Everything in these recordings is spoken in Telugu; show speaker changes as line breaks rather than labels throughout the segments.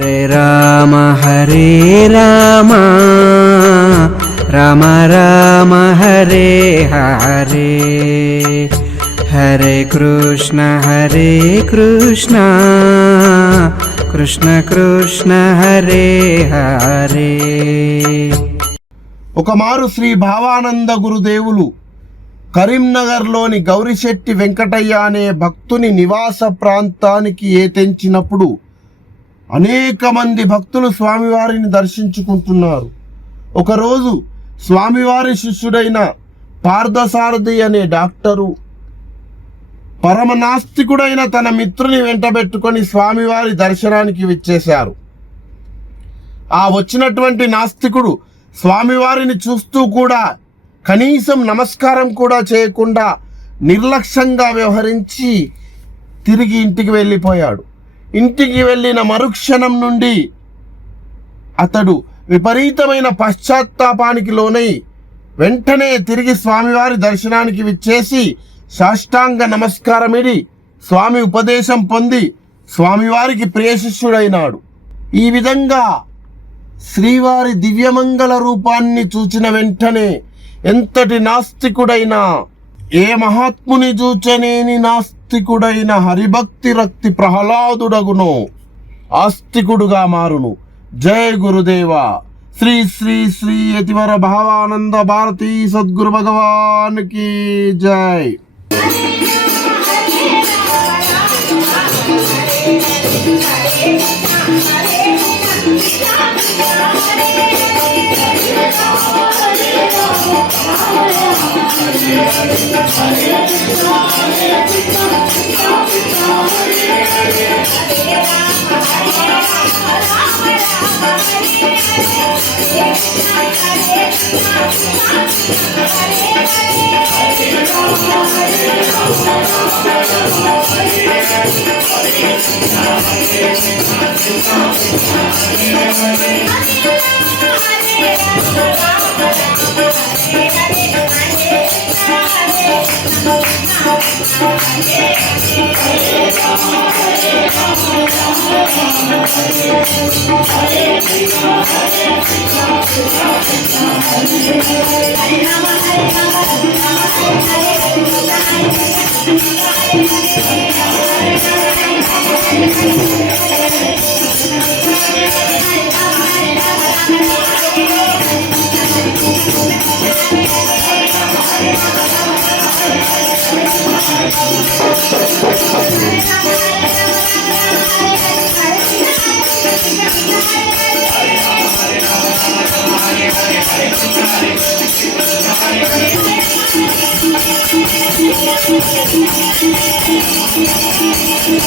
హరే రామ హరే రామ రామ రామ హరే హరే. హరే కృష్ణ హరే కృష్ణ కృష్ణ కృష్ణ హరే హరే.
ఒకమారు శ్రీ భావానంద గురుదేవులు కరీంనగర్లోని గౌరిశెట్టి వెంకటయ్య అనే భక్తుని నివాస ప్రాంతానికి ఏతెంచినప్పుడు అనేక మంది భక్తులు స్వామివారిని దర్శించుకుంటున్నారు. ఒకరోజు స్వామివారి శిష్యుడైన పార్థసారథి అనే డాక్టరు పరమనాస్తికుడైన తన మిత్రుని వెంటబెట్టుకొని స్వామివారి దర్శనానికి విచ్చేశారు. ఆ వచ్చినటువంటి నాస్తికుడు స్వామివారిని చూస్తూ కూడా కనీసం నమస్కారం కూడా చేయకుండా నిర్లక్ష్యంగా వ్యవహరించి తిరిగి ఇంటికి వెళ్ళిపోయాడు. ఇంటికి వెళ్ళిన మరుక్షణం నుండి అతడు విపరీతమైన పశ్చాత్తాపానికి లోనై వెంటనే తిరిగి స్వామివారి దర్శనానికి విచ్చేసి సాష్టాంగ నమస్కారమిడి స్వామి ఉపదేశం పొంది స్వామివారికి ప్రియశిష్యుడైనాడు ఈ విధంగా శ్రీవారి దివ్యమంగళ రూపాన్ని చూచిన వెంటనే ఎంతటి నాస్తికుడైనా ఏ మహాత్ముని చూచనేని నాస్తికుడైన హరిభక్తి రక్తి ప్రహ్లాదుడగునో ఆస్తికుడుగా మారును జయ గురుదేవ Shri Shri Shri యతివర భావానంద Bharati Sadhguru I'm Hare Krishna,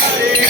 Hare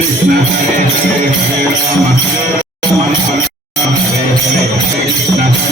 Krishna Hare Hare Hare Rama Hare